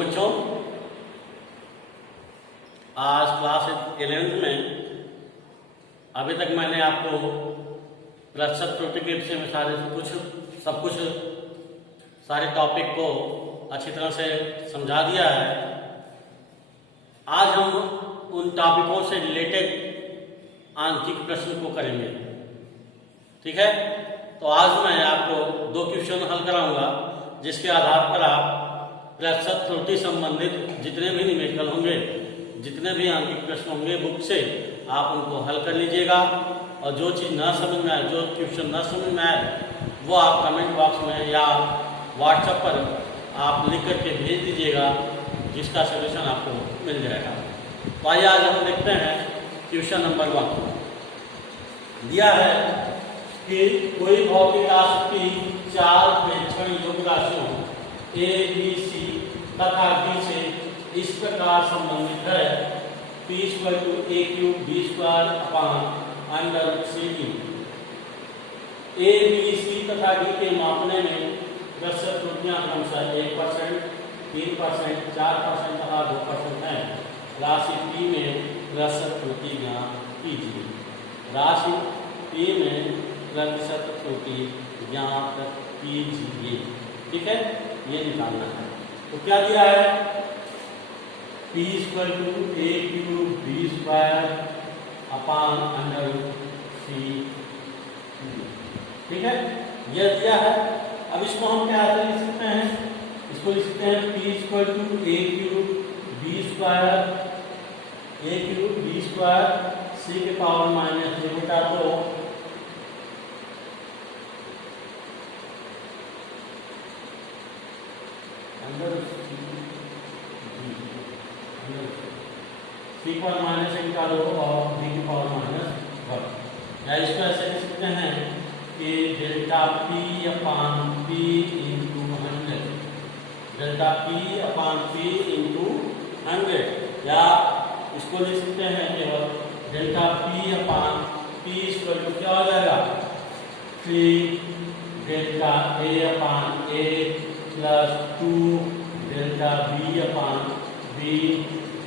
बच्चों, आज class 11th में अभी तक मैंने आपको प्रतिशत त्रुटि के विषय में सब कुछ सारे टॉपिक को अच्छी तरह से समझा दिया है। आज हम उन टॉपिकों से रिलेटेड आंशिक प्रश्न को करेंगे। ठीक है, तो आज मैं आपको 2 क्वेश्चन हल कराऊंगा, जिसके आधार पर आप प्रतिशत त्रुटि संबंधित जितने भी न्यूमेरिकल होंगे, जितने भी आंशिक प्रश्न होंगे बुक से, आप उनको हल कर लीजिएगा। और जो चीज़ ना समझ में आए, जो क्वेश्चन ना समझ में आए, वो आप कमेंट बॉक्स में या व्हाट्सएप पर आप लिख करके भेज दीजिएगा, जिसका सलूशन आपको मिल जाएगा। तो आइए आज हम देखते हैं क्वेश्चन नंबर 1। दिया है कि कोई भौतिक आकृति 4 प्रेक्षण योग्य राशियों ए बी सी तथा डी से इस प्रकार संबंधित है, P = a³ b² a b c तथा d के मापने में प्रतिशत त्रुटियां क्रमशः 1%, 3%, 4% तथा 2% है। राशि P में प्रतिशत त्रुटि ज्ञात कीजिए। राशि P में प्रतिशत त्रुटि ज्ञात कीजिए। ठीक है, ये निकालना है। तो क्या दिया है? P = a³ b²/c। ठीक है, यह दिया है। अब इसको हम क्या लिख सकते हैं? इसको लिख सकते हैं P = a³ b², c के पावर -a/2 c पर -a/2 और b की पावर -1। या इसको ऐसे लिख सकते हैं कि डेल्टा P/P × 100, डेल्टा P/P × 100। या इसको लिख सकते हैं केवल डेल्टा P/P क्या हो जाएगा? 3 delta A/A + 2 delta B/B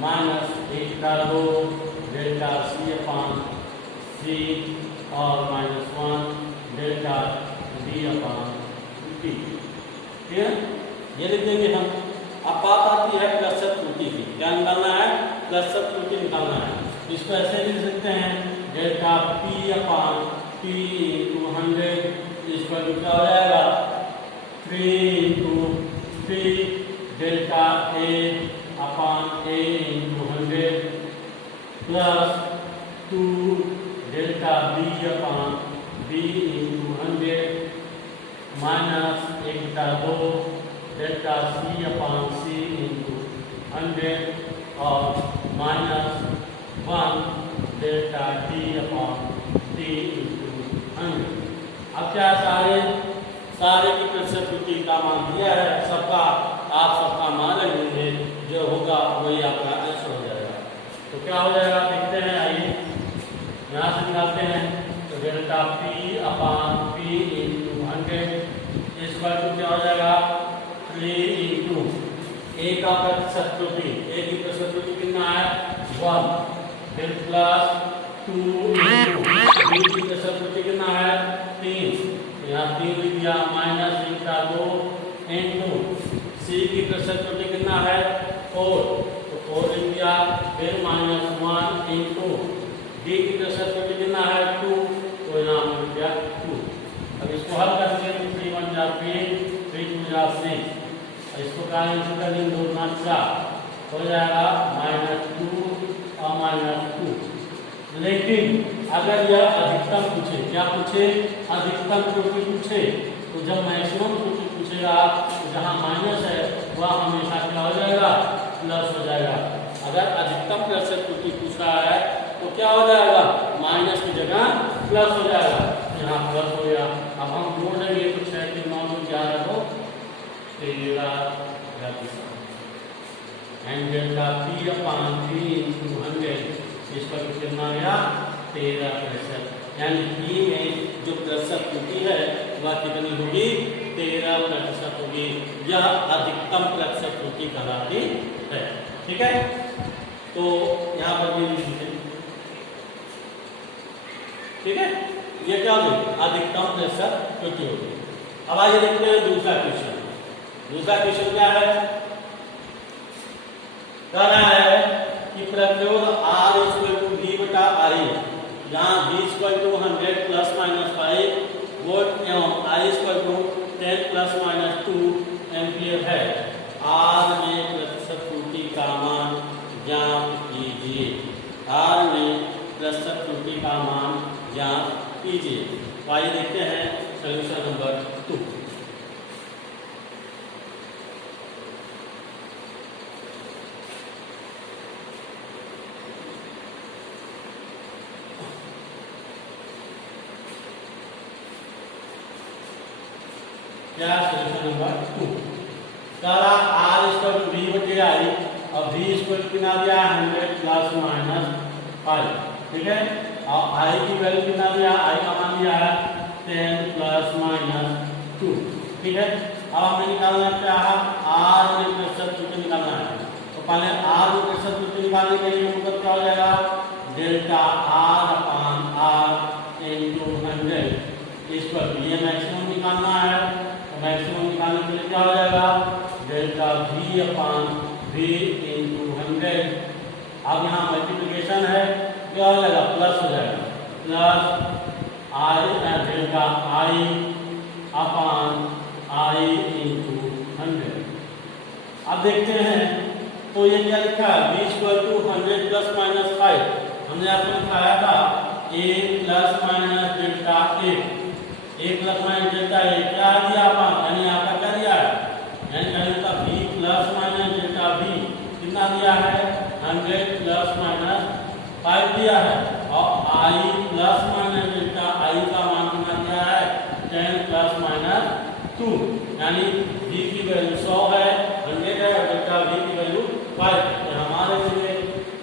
-1/2 delta C/C और -1 डेल्टा D/D। ठीक है, ये लिख देंगे हम। अब बात आती है प्रतिशत त्रुटि की। क्या निकालना है? प्रतिशत त्रुटि निकालना है। इसको ऐसे लिख सकते हैं डेल्टा P/P × 100 इसका क्या हो जाएगा? 3 × 3 delta A/A × 100 plus 2 delta B/B × 100 -1/2 delta C/C × 100 और -1 डेल्टा D/D × 100। अब क्या सारे की प्रतिशत त्रुटि का मान दिया है। आप सबका मान लेंगे, जो होगा वही आपका आंसर हो जाएगा। तो क्या हो जाएगा देखते हैं। आइए यहाँ से निकालते हैं। तो डेल्टा P/P × 100 इसका क्या हो जाएगा? 3 × a का प्रतिशत त्रुटि, a की प्रतिशत त्रुटि कितना है? 1 फिर प्लस 2 × b की प्रतिशत त्रुटि कितना है? 3, यहाँ 3 लिख दिया, -1/2 c की प्रतिशत त्रुटि कितना है? 4, तो 4 लिख दिया, फिर -1 d की प्रतिशत त्रुटि कितना है? 2, तो यहाँ लिख दिया 2। अब इसको हल करके 3 × 1 = 3, 3 × 2 = 6। इसको कैंसिल कर देंगे, 2 × 4 हो जाएगा -2 और -2। लेकिन अगर यह अधिकतम पूछे, क्या पूछे? अधिकतम त्रुटि पूछे, तो जब मैक्सिमम त्रुटि पूछेगा तो जहाँ माइनस है वह हमेशा क्या हो जाएगा? प्लस हो जाएगा। अगर अधिकतम प्रतिशत त्रुटि पूछा है तो क्या हो जाएगा? माइनस की जगह प्लस हो जाएगा। यहाँ प्लस हो गया। अब हम जोड़ देंगे तो 6 के 9 में 11 को 13 एंड डेल्टा P/P × 100 इस पर कितना गया? 13 प्रतिशत यानी बी में जो प्रतिशत त्रुटि है वह कितनी होगी, 13% होगी। यह अधिकतम प्रतिशत त्रुटि कहलाती है। ठीक है, तो यहाँ पर भी लिख दीजिए। ठीक है, ये क्या होगी, अधिकतम प्रतिशत त्रुटि होगी। अब आइए देखते हैं दूसरा क्वेश्चन। दूसरा क्वेश्चन क्या है, कह रहा है कि प्रतिरोध R = V/RE, जहाँ V = 100 ± 5 वोल्ट एवं I = 10 ± 2 एम्पियर है। R में प्रतिशत त्रुटि का मान ज्ञात कीजिए। R में प्रतिशत त्रुटि का मान ज्ञात कीजिए। तो आइए देखते हैं सॉल्यूशन नंबर 2। क्या सॉल्यूशन नंबर 2, सारा R = V/RE और V कितना दिया 100 ± 5। ठीक है, और I की वैल्यू कितना दिया, I का मान दिया है 10 ± 2। ठीक है, अब हमें निकालना क्या है, R में प्रतिशत त्रुटि निकालना है। तो पहले R में प्रतिशत त्रुटि निकालने के लिए मतलब क्या हो जाएगा, डेल्टा R/R × 100 ये मैक्सिमम निकालना है। मैक्सिमम निकालने के लिए क्या हो जाएगा, डेल्टा V/V × 100। अब यहाँ मल्टीप्लिकेशन है, क्या हो जाएगा, प्लस हो जाएगा, प्लस I डेल्टा I/I × 100। अब देखते हैं, तो ये क्या लिखा है, V = 100 ± 5। हमने आपको लिखाया था A ± delta A, A ± delta A क्या दिया आपका, यानी यहाँ पर क्या दिया है, यानी कहने का V ± डेल्टा V कितना दिया है, 100 ± 5 दिया है। और I ± डेल्टा I का मान कितना दिया है, 10 ± 2, यानी V की वैल्यू 100 है, 100 है, और डेल्टा V की वैल्यू 5 है। तो हमारे लिए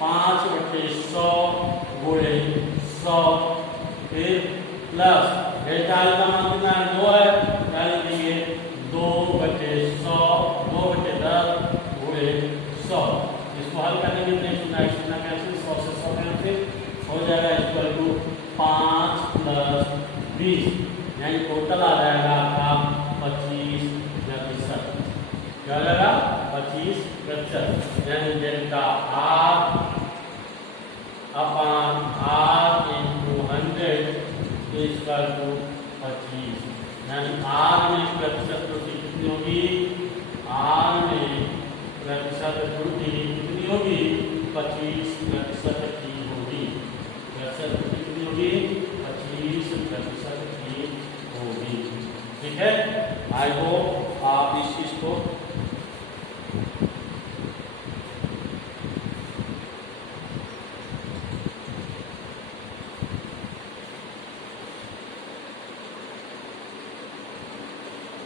5/100 × 100 फिर प्लस डेल्टा I का मान कितना है, 2 है, यानी देखिए 2/100 2/10 × 100। इसको हल करने के लिए सुना कैंसिल, 100 से 100 कैंसिल हो जाएगा, = 5 + 20, यानी टोटल आ जाएगा आपका 25%। क्या हो जाएगा, 25%, यानी डेल्टा R/R × 100 = 25, यानी R में प्रतिशत त्रुटि कितनी होगी, R में प्रतिशत त्रुटि कितनी होगी, 25% की होगी। प्रतिशत त्रुटि कितनी होगी, 25% की होगी। ठीक है, आई होप आप इस चीज को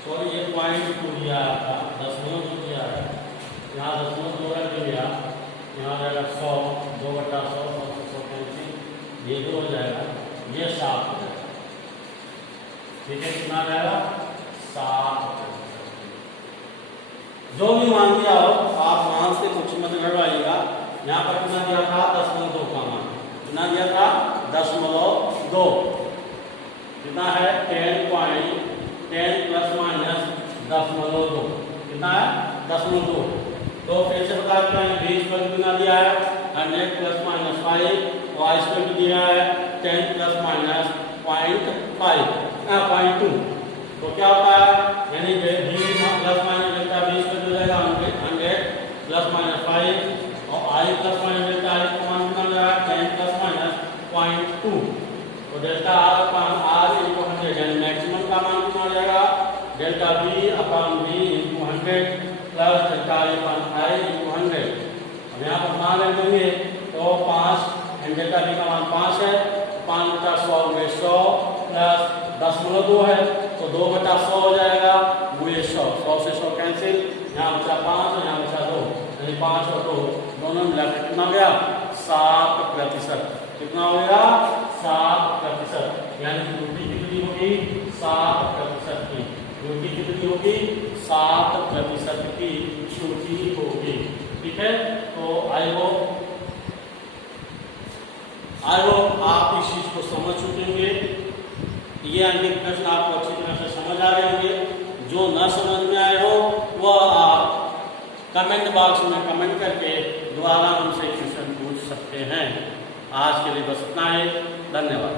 सॉरी, ये पॉइंट को दिया आपका 10 दिया है, यहाँ 10 रख दिया, यहाँ जाएगा 100 2/100 100 से 100 कैंसिल, ये 2 हो जाएगा, ये 7 हो जाएगा। ठीक है, कितना जाएगा, 7। जो भी मान दिया हो आप मान से कुछ मत गड़बड़ाइएगा। यहाँ पर कितना दिया था, 10.2 का मान कितना दिया था, 10.2 कितना है, 10 ± 10.2 कितना है, 10.2। तो फिर से बता देते हैं, V = कितना दिया है, 100 ± 5, और I = दिया है 10 ± 0.2। तो क्या होता है, यानी V ± डेल्टा V हो जाएगा 100 ± 5, और I ± डेल्टा I का मान कितना लगा, 10 ± 0.2। तो डेल्टा R/R × 100, यानी मैक्सिमम का मान कितना हो जाएगा, delta V/V × 100 plus delta I × 100। अब यहाँ पर मान रख देंगे, तो 5, डेल्टा V का मान 5 है, 5/100 × 100 प्लस 10.2 है, तो 2/100 हो जाएगा, × 100, 100 से 100 कैंसिल, यहाँ बचा 5 और यहाँ बचा 2, यानी 5 और 2 दोनों मिलाकर कितना गया, 7%। कितना हो गया, 7%, यानी त्रुटि कितनी होगी 7% की, त्रुटि कितनी होगी 7% की त्रुटि होगी। ठीक है, तो आई होप आप इस चीज को समझ चुके होंगे। ये अंकित प्रश्न आपको अच्छी तरह से समझ आ रहे होंगे। जो न समझ में आए हो वह आप कमेंट बॉक्स में कमेंट करके दोबारा हमसे क्वेश्चन पूछ सकते हैं। आज के लिए बस इतना ही, धन्यवाद।